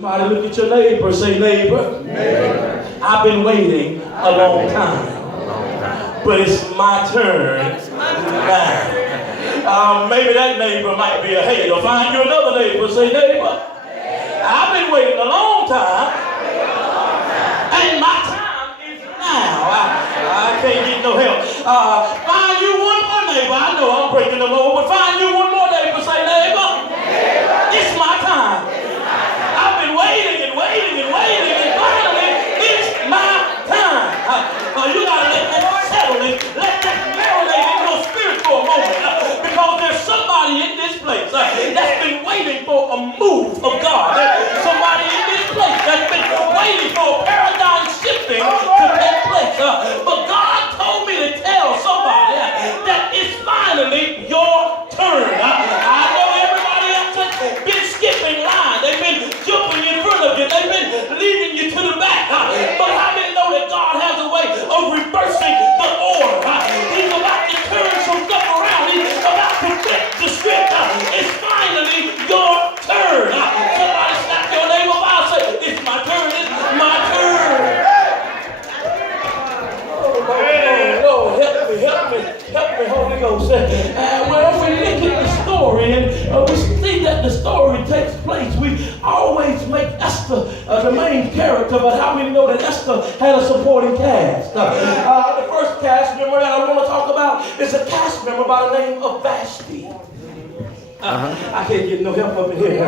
Somebody look at your neighbor, say, neighbor, I've been waiting a long time, but it's my turn now. Maybe that neighbor might be a hater. Find you another neighbor, say, neighbor, I've been waiting a long time, and my time is now. I can't get no help. Find you one more neighbor. I know I'm breaking the law, but find you one more neighbor, say, neighbor, it's my time. I've been waiting and waiting and waiting, and finally, it's my time. You gotta let that settle in, let that marinate in your spirit for a moment, because there's somebody in this place that's been waiting for a move of God. There's somebody in this place that's been waiting for a paradigm shifting to take place. But God told me to tell somebody that it's finally your turn. I know everybody else has been skipping line. They've been jumping in front of you. They've been leading you to the back. But how many know that God has a way of reversing the order? He's about to turn some stuff around. He's about to flip the script. It's finally your turn. Somebody slap your neighbor by and say, it's my turn. It's my turn. Oh, help me, Holy Ghost. Well, we look at the story and we see that the story takes place. We always make Esther the main character, but how many know that Esther had a supporting cast? The first cast member that I want to talk about is a cast member by the name of Vashti. I can't get no help up in here.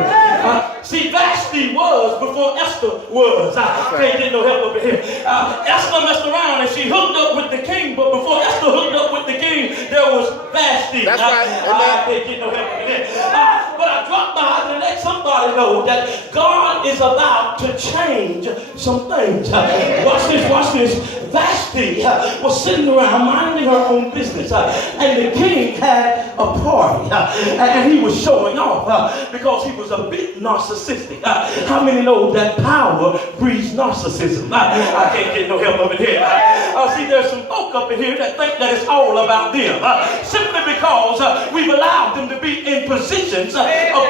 See, Vashti was before Esther was. I can't get no help up in here. Esther messed around and she hooked up with the king, but before Esther hooked up with the king, there was Vashti. That's right. I can't get no help up in here. But I dropped by to let somebody know that God is about to change some things. Watch this. Vashti was sitting around minding her own business, and the king had a party, and he was showing off because he was a bit narcissistic. How many know that power breeds narcissism? I can't get no help up in here. See, there's some folk up in here that think that it's all about them, simply because we've allowed them to be in positions of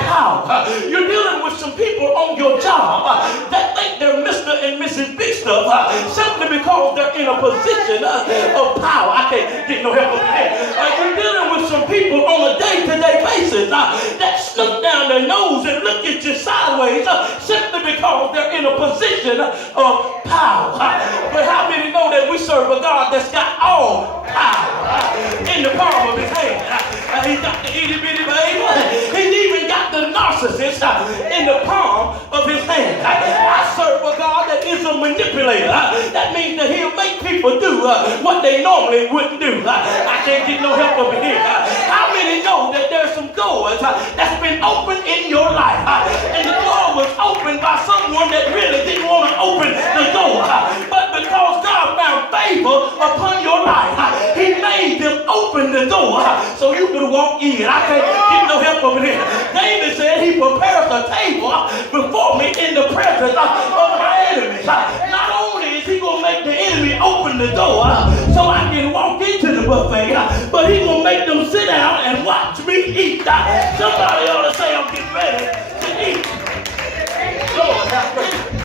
power. You're dealing with some people on your job that think they're Mr. and Mrs. Big Stuff simply because they're in a position of power. I can't get no help up in here. You're dealing with some people on a day-to-day basis that snook down their nose and look at you sideways simply because they're in a position of power. But how many know that we serve a God that's got all power in the palm of his hand? He's got the itty-bitty baby. He's even got the narcissist in the palm of his hand. I serve a God that is a manipulator. That means that he'll make people do what they normally wouldn't do. I can't get no help over here. How many know that there's some doors that's been opened in your life, and the door was opened by someone that really didn't want to open the door, but because God found favor upon your life, he made them open the door so you could walk in. I can't get no help over here. David said he prepares a table before me in the presence of my enemies. Not only is he going to make the enemy open the door so I can walk into the buffet, but he's going to make them sit down and watch me eat. Somebody ought to say I'm getting ready to eat. Lord have mercy.